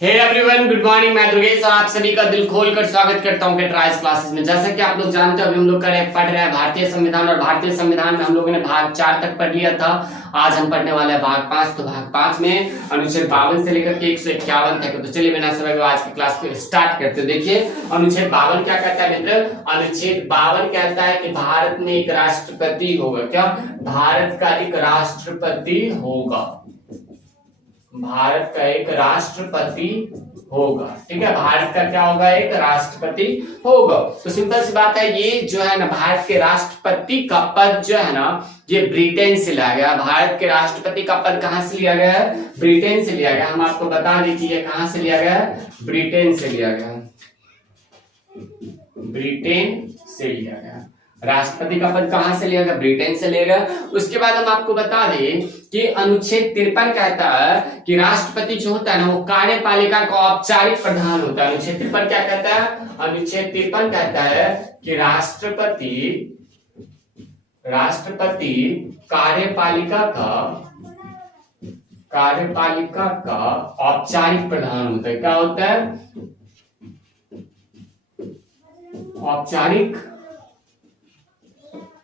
Hey everyone, good morning. मैं दुर्गेश आप सभी का दिल खोलकर स्वागत करता हूं ट्राइस क्लासेस में। जैसा कि आप लोग जानते हो अभी हम लोग पढ़ रहे हैं भारतीय संविधान, और भारतीय संविधान में हम लोगों ने भाग 4 तक पढ़ लिया था। आज हम पढ़ने वाले हैं भाग 5। तो भाग 5 में अनुच्छेद 52 से लेकर के 151 तक। तो चलिए बिना समय आज की क्लास को स्टार्ट करते हैं। देखिए अनुच्छेद 52 क्या कहता है मित्र? अनुच्छेद 52 कहता है कि भारत में एक राष्ट्रपति होगा। क्या? भारत का एक राष्ट्रपति होगा। भारत का एक राष्ट्रपति होगा। ठीक है, भारत का क्या होगा? एक राष्ट्रपति होगा। तो सिंपल सी बात है, ये जो है ना भारत के राष्ट्रपति का पद जो है ना ये ब्रिटेन से लिया गया। भारत के राष्ट्रपति का पद कहां से लिया गया है? ब्रिटेन से लिया गया। हम आपको बता दें कि ये कहां से लिया गया है? ब्रिटेन से लिया गया। ब्रिटेन से लिया गया। राष्ट्रपति का पद कहां से लिया गया? ब्रिटेन से लिया गया। उसके बाद हम आपको बता दें कि अनुच्छेद 53 कहता है कि राष्ट्रपति जो होता है ना वो कार्यपालिका का औपचारिक प्रधान होता है। अनुच्छेद 53 क्या कहता है? अनुच्छेद 53 कहता है कि राष्ट्रपति कार्यपालिका का औपचारिक प्रधान होता है। क्या होता है? औपचारिक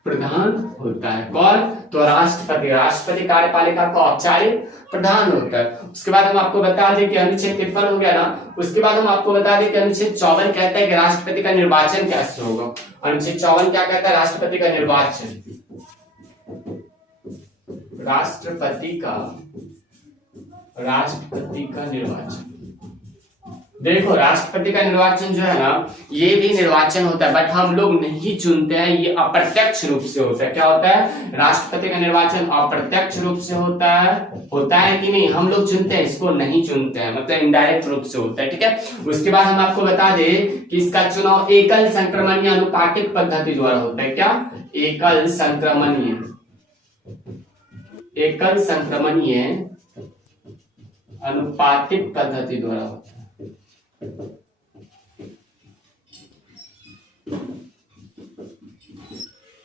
प्रधान होता है। कौन? तो राष्ट्रपति कार्यपालिका का औपचारिक प्रधान होता है। उसके बाद हम आपको बता दें कि अनुच्छेद 53 हो गया ना। उसके बाद हम आपको बता दें कि अनुच्छेद 54 कहता है कि राष्ट्रपति का निर्वाचन कैसे होगा। अनुच्छेद 54 क्या कहता है? राष्ट्रपति का निर्वाचन। राष्ट्रपति का निर्वाचन। देखो राष्ट्रपति का निर्वाचन जो है ना ये भी निर्वाचन होता है, बट हम लोग नहीं चुनते हैं, ये अप्रत्यक्ष रूप से होता है। क्या होता है? राष्ट्रपति का निर्वाचन अप्रत्यक्ष रूप से होता है कि नहीं? हम लोग चुनते हैं, इसको नहीं चुनते हैं, मतलब इनडायरेक्ट रूप से होता है। ठीक है, उसके बाद हम आपको बता दें कि इसका चुनाव एकल संक्रमणीय अनुपातिक पद्धति द्वारा होता है। क्या? एकल संक्रमणीय अनुपातिक पद्धति द्वारा होता है।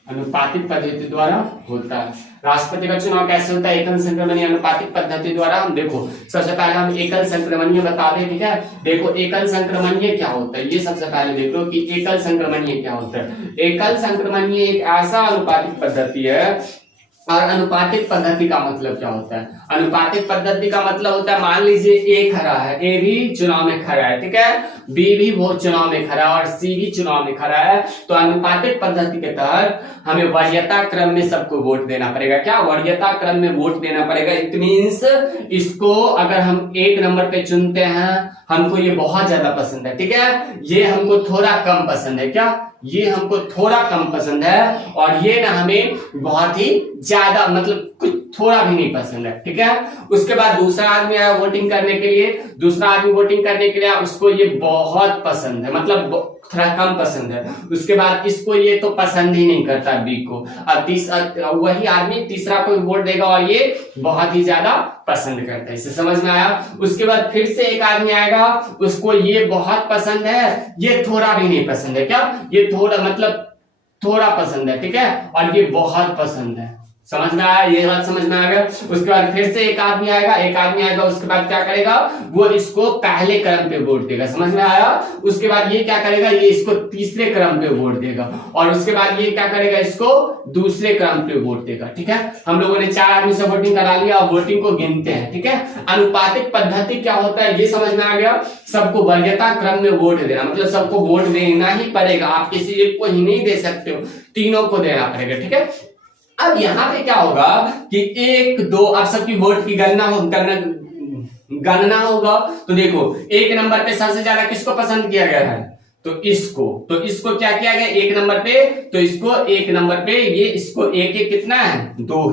अनुपातिक पद्धति द्वारा होता है। राष्ट्रपति का चुनाव कैसे होता है? एकल संक्रमणीय अनुपातिक पद्धति द्वारा। हम देखो सबसे पहले हम एकल संक्रमणीय बता दें। ठीक है, देखो एकल संक्रमणीय क्या होता है ये सबसे पहले देखो कि एकल संक्रमणीय क्या होता है। एकल संक्रमणीय एक ऐसा अनुपातिक पद्धति है। और अनुपातिक पद्धति का मतलब क्या होता है? अनुपातिक पद्धति का मतलब होता है, मान लीजिए ए खड़ा है, ए भी चुनाव में खड़ा है, ठीक है, बी भी वो चुनाव में खड़ा है और सी भी चुनाव में खड़ा है। तो अनुपातिक पद्धति के तहत हमें वरीयता क्रम में सबको वोट देना पड़ेगा। क्या? वरीयता क्रम में वोट देना पड़ेगा। इट मींस इसको अगर हम 1 नंबर पे चुनते हैं, हमको ये बहुत ज्यादा पसंद है, ठीक है, ये हमको थोड़ा कम पसंद है। क्या? ये हमको थोड़ा कम पसंद है, और ये ना हमें बहुत ही ज्यादा, मतलब कुछ थोड़ा भी नहीं पसंद है। ठीक है, उसके बाद दूसरा आदमी आया वोटिंग करने के लिए, उसको ये बहुत पसंद है, मतलब थोड़ा कम पसंद है। उसके बाद इसको ये तो पसंद ही नहीं करता बी को। अब वही आदमी तीसरा को वोट देगा और ये बहुत ही ज्यादा पसंद करता है। इसे समझ में आया? उसके बाद फिर से एक आदमी आएगा, उसको ये बहुत पसंद है, ये थोड़ा भी नहीं पसंद है। क्या? ये थोड़ा मतलब थोड़ा पसंद है, ठीक है, और ये बहुत पसंद है। समझ में आया? ये बात समझ में आ गया। उसके बाद फिर से एक आदमी आएगा, उसके बाद क्या करेगा? वो इसको पहले क्रम पे वोट देगा। समझ में आया? उसके बाद ये क्या करेगा? ये इसको तीसरे क्रम पे वोट देगा, और उसके बाद ये क्या करेगा? इसको दूसरे क्रम पे वोट देगा। ठीक है, हम लोगों ने 4 आदमी से वोटिंग करा लिया और वोटिंग को गिनते हैं। ठीक है, अनुपातिक पद्धति क्या होता है ये समझ में आ गया। सबको वरीयता क्रम में वोट देना, मतलब सबको वोट देना ही पड़ेगा। आप किसी एक को ही नहीं दे सकते हो, तीनों को देना पड़ेगा। ठीक है, अब यहां पे क्या होगा कि 1, 2 आप सबकी वोट की गणना होगा। तो देखो 1 नंबर पे सबसे ज्यादा किसको पसंद किया गया है? तो इसको क्या किया गया 1 नंबर पे? तो इसको 1 नंबर पे ये इसको 1 कितना है? 2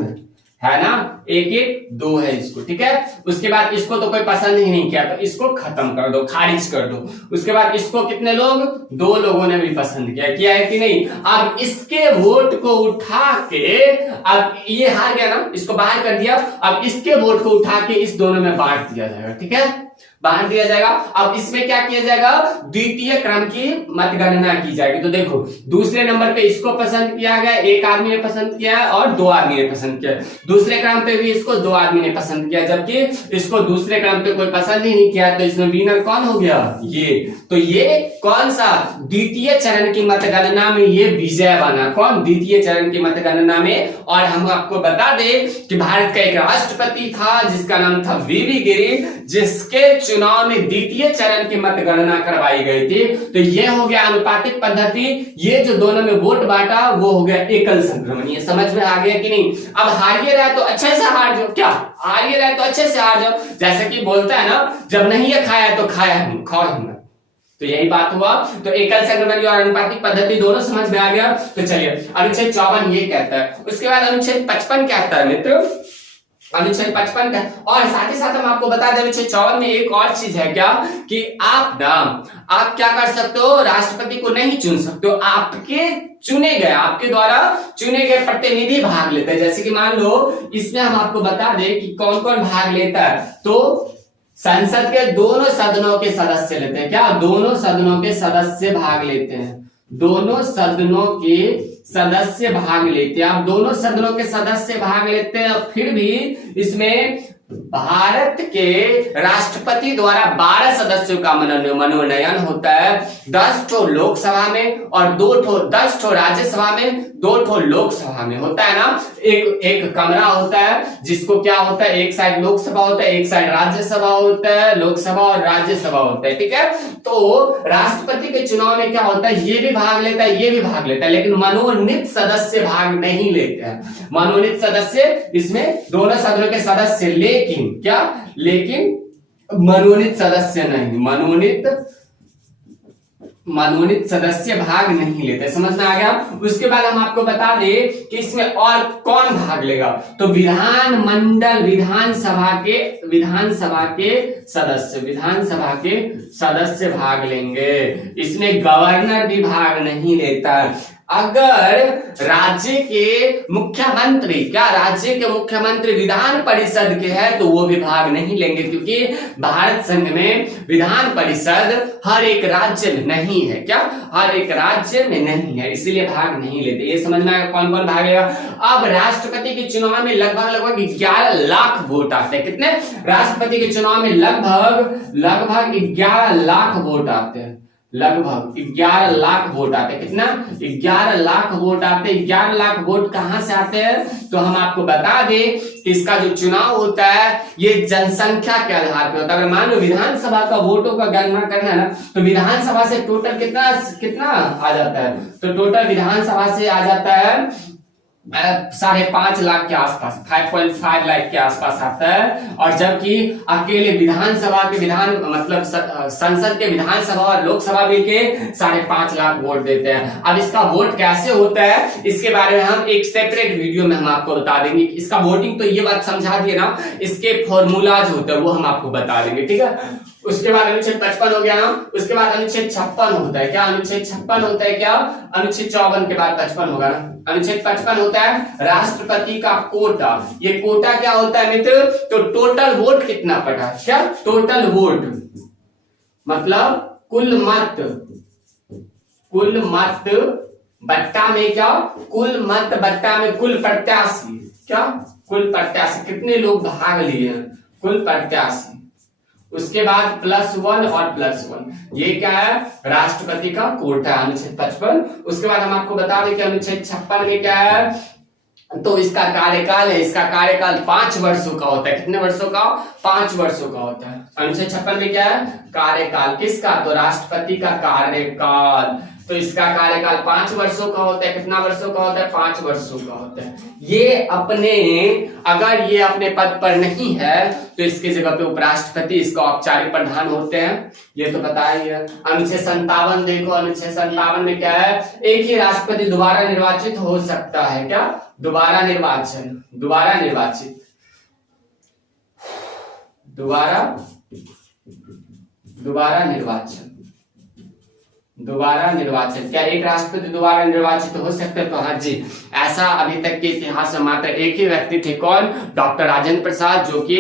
है ना, 1 2 है इसको। ठीक है, उसके बाद इसको तो कोई पसंद ही नहीं किया, तो इसको खत्म कर दो, खारिज कर दो। उसके बाद इसको कितने लोग? 2 लोगों ने भी पसंद किया है कि नहीं? अब इसके वोट को उठा के, अब ये हार गया ना, इसको बाहर कर दिया, अब इसके वोट को उठा के इस दोनों में बांट दिया जाएगा। ठीक है, बाहर दिया जाएगा। अब इसमें क्या किया जाएगा, द्वितीय क्रम की मतगणना की जाएगी। तो देखो दूसरे नंबर पे इसको पसंद किया गया, एक आदमी ने पसंद किया है और दो आदमी ने पसंद किया। दूसरे क्रम पे भी इसको दो आदमी ने पसंद किया, जबकि इसको दूसरे क्रम पे कोई पसंद ही नहीं किया। तो इसमें विनर कौन हो गया, ये। तो ये कौन सा, द्वितीय चरण की मतगणना में ये विजय बना। कौन, द्वितीय चरण की मतगणना में। और हम आपको बता दें कि भारत का एक राष्ट्रपति था जिसका नाम था वीवी गिरी, जिसके चुनाव में द्वितीय चरण की मतगणना करवाई गई थी। तो ये हो गया अनुपातिक पद्धति। ये जो दोनों में वोट बांटा वो हो गया एकल संक्रमण। ये समझ में आ गया कि नहीं। अब हारिए रहा तो अच्छे से हार जाओ, क्या हारिए रहा तो अच्छे से हार जाओ। जैसे कि बोलता है ना, जब नहीं है खाया तो खाया खाओ। तो यही बात हुआ। तो एकल संक्रमण और अनुपातिक पद्धति दोनों समझ में आ गया। तो चलिए अनुच्छेद 54 ये कहता है। उसके बाद अनुच्छेद 55 कहता है मित्र, अनुच्छेद 55 का। और साथ ही साथ हम आपको बता दें अनुच्छेद 54 में एक और चीज है क्या, कि आप क्या कर सकते हो, राष्ट्रपति को नहीं चुन सकते हो, आपके चुने गए, आपके द्वारा चुने गए प्रतिनिधि भाग लेते हैं। जैसे कि मान लो इसमें हम आपको बता दें कि कौन कौन भाग लेता है। तो संसद के दोनों सदनों के सदस्य लेते हैं, क्या, दोनों सदनों के सदस्य भाग लेते हैं, दोनों सदनों के सदस्य भाग लेते हैं। अब दोनों सदनों के सदस्य भाग लेते हैं, फिर भी इसमें भारत के राष्ट्रपति द्वारा 12 सदस्यों का मनोनयन होता है। 10 ठो लोकसभा में और 10 ठो राज्यसभा में, 2 ठो लोकसभा में होता है ना। एक कमरा होता है जिसको क्या होता है, एक साइड लोकसभा होता है, एक साइड राज्यसभा होता है, लोकसभा और राज्यसभा होता है, ठीक है। तो राष्ट्रपति के चुनाव में क्या होता है, ये भी भाग लेता है, ये भी भाग लेता है, लेकिन मनोनीत सदस्य भाग नहीं लेते हैं। मनोनीत सदस्य इसमें दोनों सदनों के सदस्य, लेकिन क्या, लेकिन मनोनीत सदस्य नहीं, मनोनीत सदस्य भाग नहीं लेते। समझ में आ गया। उसके बाद हम आपको बता दें कि इसमें और कौन भाग लेगा। तो विधानमंडल, विधानसभा के सदस्य भाग लेंगे। इसमें गवर्नर भी भाग नहीं लेता। अगर राज्य के मुख्यमंत्री, राज्य के मुख्यमंत्री विधान परिषद के हैं तो वो भी भाग नहीं लेंगे, क्योंकि भारत संघ में विधान परिषद हर एक राज्य में नहीं है, क्या, हर एक राज्य में नहीं है, इसीलिए भाग नहीं लेते। ये समझ में आएगा कौन कौन भाग लेगा। अब राष्ट्रपति के चुनाव में लगभग 11 लाख वोट आते हैं। कितने, राष्ट्रपति के चुनाव में लगभग 11 लाख वोट आते हैं, लगभग 11 लाख वोट आते हैं। कितना, 11 लाख वोट आते हैं। 11 लाख वोट कहां से आते हैं, तो हम आपको बता दें कि इसका जो चुनाव होता है ये जनसंख्या के आधार पर होता है। अगर मान लो विधानसभा का वोटों का गणना करना है ना, तो विधानसभा से टोटल कितना आ जाता है, तो टोटल विधानसभा से आ जाता है 5.5 लाख के आसपास, 5.5 लाख के आसपास आता है। और जबकि अकेले विधानसभा के मतलब संसद के विधानसभा और लोकसभा मिलके 5.5 लाख वोट देते हैं। अब इसका वोट कैसे होता है इसके बारे में हम एक सेपरेट वीडियो में हम आपको बता देंगे। इसका वोटिंग तो ये बात समझा दिए ना, इसके फॉर्मूलाज होते हैं वो हम आपको बता देंगे, ठीक है। उसके बाद अनुच्छेद 55 हो गया ना। उसके बाद अनुच्छेद 56 होता है, क्या, अनुच्छेद 56 होता है, क्या, अनुच्छेद 54 के बाद 55 होगा ना। अनुच्छेद 55 होता है राष्ट्रपति का कोटा। ये कोटा क्या होता है मित्र, तो टोटल वोट कितना पड़ा, क्या, टोटल वोट मतलब कुल मत बट्टा में, क्या, कुल मत बट्टा में कुल प्रत्याशी, क्या, कुल प्रत्याशी कितने लोग भाग लिए, कुल प्रत्याशी। उसके बाद +1 और +1, ये क्या है, राष्ट्रपति का कोटा, अनुच्छेद 55। उसके बाद हम आपको बता दें कि अनुच्छेद 56 में क्या है, तो इसका कार्यकाल है, इसका कार्यकाल 5 वर्षों का होता है। कितने वर्षों का, 5 वर्षों का होता है। अनुच्छेद 56 में क्या है, कार्यकाल किसका, तो राष्ट्रपति का कार्यकाल। तो इसका कार्यकाल 5 वर्षों का होता है। कितना वर्षों का होता है, 5 वर्षों का होता है। अगर ये अपने पद पर नहीं है तो इसके जगह पे उपराष्ट्रपति, इसका औपचारिक प्रधान होते हैं, ये तो पता ही है। अनुच्छेद 57 देखो, अनुच्छेद 57 में क्या है, एक ही राष्ट्रपति दोबारा निर्वाचित हो सकता है, क्या, दोबारा निर्वाचन, दोबारा निर्वाचन, क्या एक राष्ट्रपति दोबारा निर्वाचित हो सकते हैं, तो हाँ जी, ऐसा अभी तक के इतिहास में मात्र एक ही व्यक्ति थे, कौन, डॉक्टर राजेंद्र प्रसाद, जो कि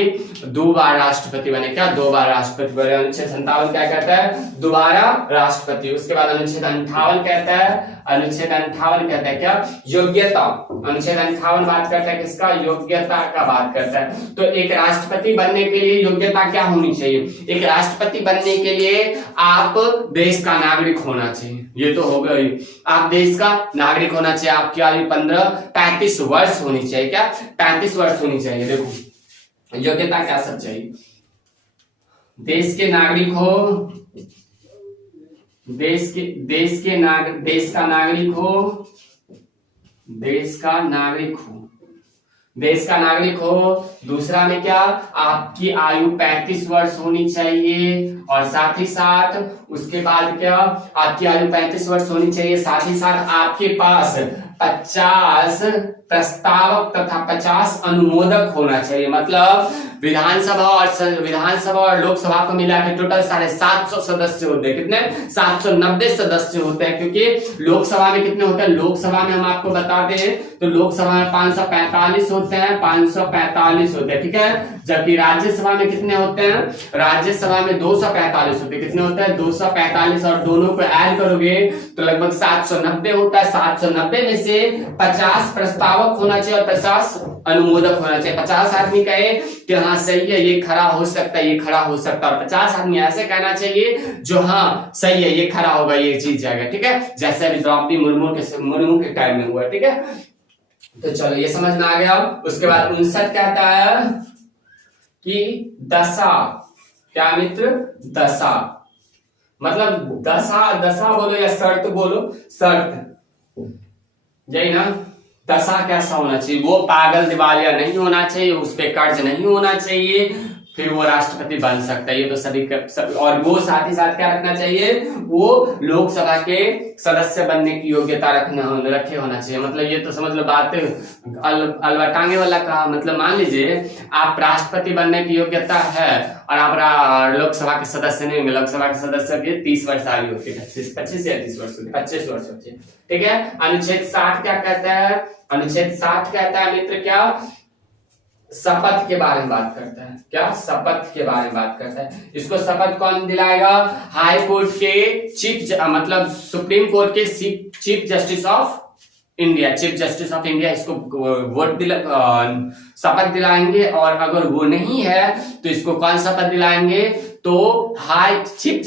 दो बार राष्ट्रपति बने। क्या? 2 बार राष्ट्रपति बने। अनुच्छेद 57 क्या कहता है? दोबारा राष्ट्रपति। उसके बाद अनुच्छेद 58 कहता है, अनुच्छेद 58 कहता है क्या? योग्यता। अनुच्छेद 58 बात करता है किसका? योग्यता का बात करता है। तो एक राष्ट्रपति बनने के लिए योग्यता क्या होनी चाहिए? एक राष्ट्रपति बनने के लिए आप देश का नागरिक होना चाहिए। ये तो हो गई, आप देश का नागरिक होना चाहिए। आपकी आयु 35 वर्ष होनी चाहिए। क्या? 35 वर्ष होनी चाहिए। देखो योग्यता क्या सब चाहिए? देश के नागरिक हो, देश का नागरिक हो, देश का नागरिक हो। दूसरा में क्या? आपकी आयु 35 वर्ष होनी चाहिए। और साथ ही साथ उसके बाद क्या? आपकी आयु 35 वर्ष होनी चाहिए। साथ ही साथ आपके पास 50 प्रस्तावक तथा 50 अनुमोदक होना चाहिए। मतलब विधानसभा और लोकसभा को मिला के टोटल 750 सदस्य होते हैं। कितने? 790 सदस्य होते हैं। क्योंकि लोकसभा में कितने होते हैं? लोकसभा में हम आपको बता दें तो लोकसभा में 545 होते हैं, 545 होते हैं। ठीक है। जबकि राज्यसभा में कितने होते हैं? राज्यसभा में 245 होते हैं। कितने होते हैं? 245। और दोनों को ऐड करोगे तो लगभग 790 होता है। 790 में से 50 प्रस्तावक होना चाहिए और 50 अनुमोदक होना चाहिए। 50 आदमी कहे कि हाँ सही है, ये खड़ा हो सकता है, ये खड़ा हो सकता है। और 50 आदमी ऐसे कहना चाहिए जो हाँ सही है, ये खड़ा होगा, ये जीत जाएगा। ठीक है। जैसे अभी द्रौपदी मुर्मू के टाइम में हुआ। ठीक है। तो चलो ये समझ में आ गया। उसके बाद 59 कहता है कि दशा। क्या मित्र? दशा मतलब दशा बोलो या शर्त बोलो? शर्त, यही ना। दशा कैसा होना चाहिए? वो पागल दिवालिया नहीं होना चाहिए, उस पे कर्ज नहीं होना चाहिए, फिर वो राष्ट्रपति बन सकता है। ये तो सभी और वो साथ ही साथ क्या रखना चाहिए? वो लोकसभा के सदस्य बनने की योग्यता रखे होना चाहिए। मतलब ये तो समझ लो बात अलवटांगे वाला कहा। मतलब मान लीजिए आप राष्ट्रपति बनने की योग्यता है और आप लोकसभा के सदस्य नहीं होंगे। लोकसभा के सदस्य की 30 वर्ष आयु होती है, 25 या 30 वर्ष होती है, 25 वर्ष होती है। ठीक है। अनुच्छेद 60 क्या कहता है? अनुच्छेद 60 कहता है मित्र क्या? शपथ के बारे में बात करता है। क्या? शपथ के बारे में बात करता है। इसको शपथ कौन दिलाएगा? हाई कोर्ट के मतलब सुप्रीम कोर्ट के chief justice of India. Chief justice of India इसको शपथ दिलाएंगे। और अगर वो नहीं है तो इसको कौन शपथ दिलाएंगे? तो चीफ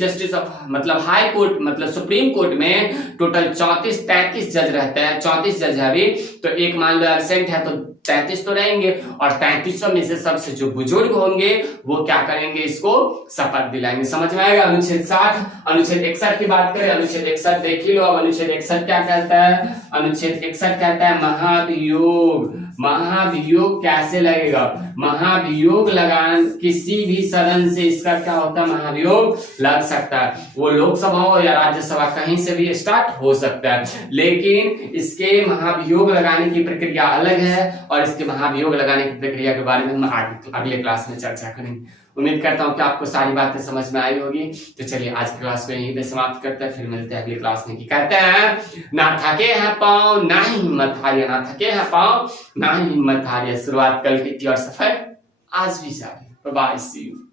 जस्टिस ऑफ मतलब हाई कोर्ट मतलब सुप्रीम कोर्ट में टोटल 33 जज रहते हैं। 34 जज है अभी, तो एक मान लो एब्सेंट है तो 33 तो रहेंगे। और 33 में से सबसे जो बुजुर्ग होंगे वो क्या करेंगे? इसको शपथ दिलाएंगे। समझ में आएगा? अनुच्छेद 60। अनुच्छेद 61 की बात करें। अनुच्छेद 61 देख ही लो। अब अनुच्छेद 61 क्या कहता है? अनुच्छेद 61 कहता है महाभियोग। महाभियोग कैसे लगेगा? महाभियोग लगाना किसी भी सदन से इसका क्या होता है? महाभियोग लग सकता है। वो लोकसभा हो या राज्यसभा कहीं से भी स्टार्ट हो सकता है। लेकिन इसके महाभियोग लगाने की प्रक्रिया अलग है और इसके महाभियोग लगाने की प्रक्रिया के बारे में हम अगले क्लास में चर्चा करेंगे। उम्मीद करता हूं कि आपको सारी बातें समझ में आई होगी। तो चलिए आज की क्लास को यहीं पे समाप्त करते हैं, फिर मिलते हैं अगली क्लास में। कहते हैं ना थके हैं पांव ना ही हिम्मत हारिए, ना थके हैं पांव ना ही हिम्मत हारिए। शुरुआत कल की थी और सफर आज भी जारी। Bye, see you.